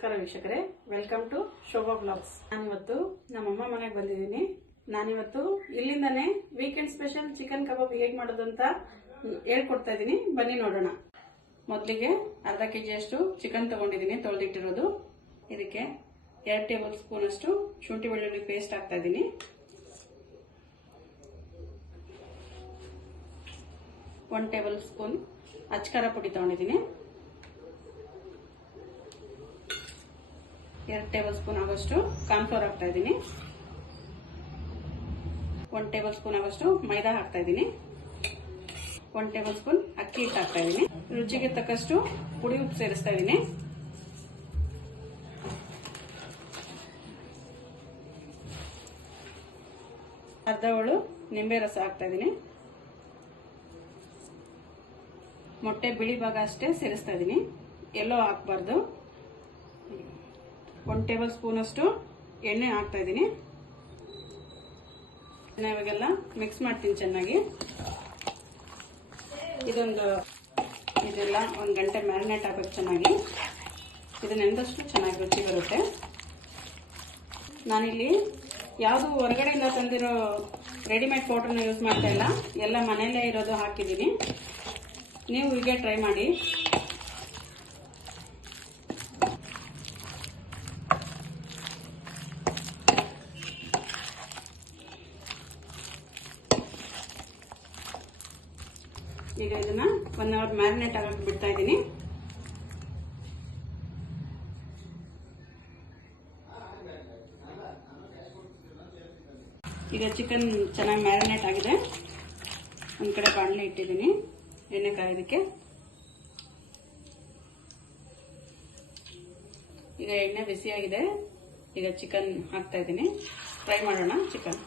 ನಮಸ್ಕಾರ ವೀಕ್ಷಕರೇ. Welcome to Shobha blogs ನಾನಿವತ್ತು ನಮ್ಮಮ್ಮ ಮನೆಗೆ ಬಂದಿದ್ದೀನಿ. ನಾನಿವತ್ತು ಇಲ್ಲಿಂದಾನೇ ವೀಕೆಂಡ್ ಸ್ಪೆಷಲ್ ಚಿಕನ್ ಕಬಾಬ್ ಹೇಗೆ ಮಾಡೋದು ಅಂತ ಹೇಳ್ಕೊಡ್ತಾ ಇದ್ದೀನಿ. ಬನ್ನಿ ನೋಡೋಣ. ಮೊದಲಿಗೆ ಅರ್ಧ ಕೆ ಜಿಯಷ್ಟು ಚಿಕನ್ ತಗೊಂಡಿದ್ದೀನಿ, ತೊಳೆದಿಟ್ಟಿರೋದು. ಇದಕ್ಕೆ ಎರಡು ಟೇಬಲ್ ಸ್ಪೂನ್ ಅಷ್ಟು ಶುಂಠಿ ಬೆಳ್ಳುಳ್ಳಿ ಪೇಸ್ಟ್ ಹಾಕ್ತಾ ಇದ್ದೀನಿ. ಒನ್ ಟೇಬಲ್ ಸ್ಪೂನ್ ಅಚ್ಕಾರ ಪುಡಿ ತಗೊಂಡಿದ್ದೀನಿ. ಎರಡು ಟೇಬಲ್ ಸ್ಪೂನ್ ಆಗೋಷ್ಟು ಕಾರ್ನ್ಫ್ಲೋರ್ ಹಾಕ್ತಾ ಇದ್ದೀನಿ. ಒನ್ ಟೇಬಲ್ ಸ್ಪೂನ್ ಆಗೋಷ್ಟು ಮೈದಾ ಹಾಕ್ತಾ ಇದ್ದೀನಿ. ಒನ್ ಟೇಬಲ್ ಸ್ಪೂನ್ ಅಕ್ಕಿ ಹಿಟ್ಟು ಹಾಕ್ತಾ ಇದ್ದೀನಿ. ರುಚಿಗೆ ತಕ್ಕಷ್ಟು ಪುಡಿ ಉಪ್ಪು ಸೇರಿಸ್ತಾ ಇದ್ದೀನಿ. ಅರ್ಧ ಹೋಳು ನಿಂಬೆ ರಸ ಹಾಕ್ತಾ ಇದ್ದೀನಿ. ಮೊಟ್ಟೆ ಬಿಳಿ ಭಾಗ ಅಷ್ಟೇ ಸೇರಿಸ್ತಾ ಇದ್ದೀನಿ. ಎಲ್ಲೋ ಹಾಕ್ಬಾರ್ದು. ಒನ್ ಟೇಬಲ್ ಸ್ಪೂನ್ ಅಷ್ಟು ಎಣ್ಣೆ ಹಾಕ್ತಾ ಇದ್ದೀನಿ. ಇವಾಗೆಲ್ಲ ಮಿಕ್ಸ್ ಮಾಡ್ತೀನಿ ಚೆನ್ನಾಗಿ. ಇದೊಂದು ಇದೆಲ್ಲ ಒಂದು ಗಂಟೆ ಮ್ಯಾರಿನೇಟ್ ಆಗಬೇಕು ಚೆನ್ನಾಗಿ. ಇದು ನೆಂದಷ್ಟು ಚೆನ್ನಾಗಿ ರುಚಿ ಬರುತ್ತೆ. ನಾನಿಲ್ಲಿ ಯಾವುದು ಹೊರಗಡೆಯಿಂದ ತಂದಿರೋ ರೆಡಿಮೇಡ್ ಪೌಡ್ರನ್ನ ಯೂಸ್ ಮಾಡ್ತಾ ಇಲ್ಲ. ಎಲ್ಲ ಮನೆಯಲ್ಲೇ ಇರೋದು ಹಾಕಿದ್ದೀನಿ. ನೀವು ಹೀಗೆ ಟ್ರೈ ಮಾಡಿ. ಈಗ ಇದನ್ನ ಒನ್ ಅವರ್ ಮ್ಯಾರಿನೇಟ್ ಆಗಕ್ಕೆ ಬಿಡ್ತಾ ಇದ್ದೀನಿ ಈಗ ಚಿಕನ್ ಚೆನ್ನಾಗಿ ಮ್ಯಾರಿನೇಟ್ ಆಗಿದೆ. ಒಂದು ಕಡೆ ಬಾಣಲೆ ಇಟ್ಟಿದ್ದೀನಿ ಎಣ್ಣೆ ಕಾಯೋದಕ್ಕೆ. ಈಗ ಎಣ್ಣೆ ಬಿಸಿಯಾಗಿದೆ. ಈಗ ಚಿಕನ್ ಹಾಕ್ತಾ ಇದ್ದೀನಿ ಫ್ರೈ ಮಾಡೋಣ ಚಿಕನ್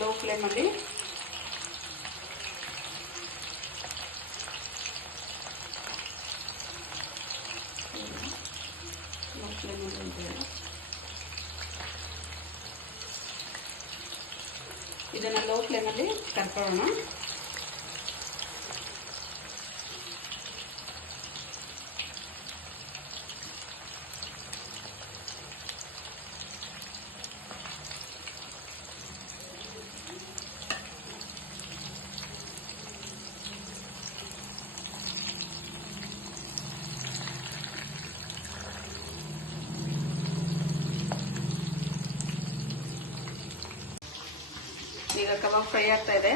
ಲೋ ಫ್ಲೇಮಲ್ಲಿ ಲೋ ಫ್ಲೇಮಲ್ಲಿ ಅಂತೇಳಿ ಇದನ್ನು ಲೋ ಫ್ಲೇಮಲ್ಲಿ ಕರ್ಕೊಳ್ಳೋಣ. ಕಬಾಬ್ ಫ್ರೈ ಆಗ್ತಾ ಇದೆ.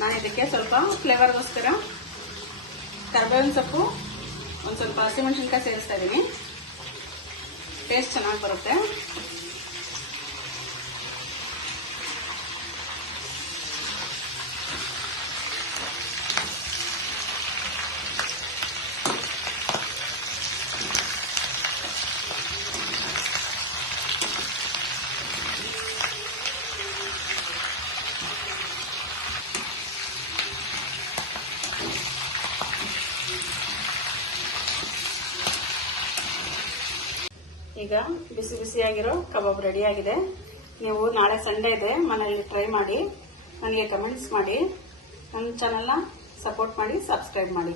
ನಾನು ಇದಕ್ಕೆ ಸ್ವಲ್ಪ ಫ್ಲೇವರ್ಗೋಸ್ಕರ ಕರ್ಬೇವಿನ ಸೊಪ್ಪು, ಒಂದು ಸ್ವಲ್ಪ ಹಸಿಮೆಣಸಿನ್ಕಾಯಿ ಸೇರಿಸ್ತಾ ಇದ್ದೀನಿ ಟೇಸ್ಟ್ ಚೆನ್ನಾಗಿ ಬರುತ್ತೆ. ಈಗ ಬಿಸಿ ಬಿಸಿಯಾಗಿರೋ ಕಬಾಬ್ ರೆಡಿ ಆಗಿದೆ ನೀವು ನಾಳೆ ಸಂಡೇ ಇದೆ, ಮನೆಯಲ್ಲಿ ಟ್ರೈ ಮಾಡಿ, ನನಗೆ ಕಮೆಂಟ್ಸ್ ಮಾಡಿ, ನನ್ನ ಚಾನಲ್ನ ಸಪೋರ್ಟ್ ಮಾಡಿ ಸಬ್ಸ್ಕ್ರೈಬ್ ಮಾಡಿ.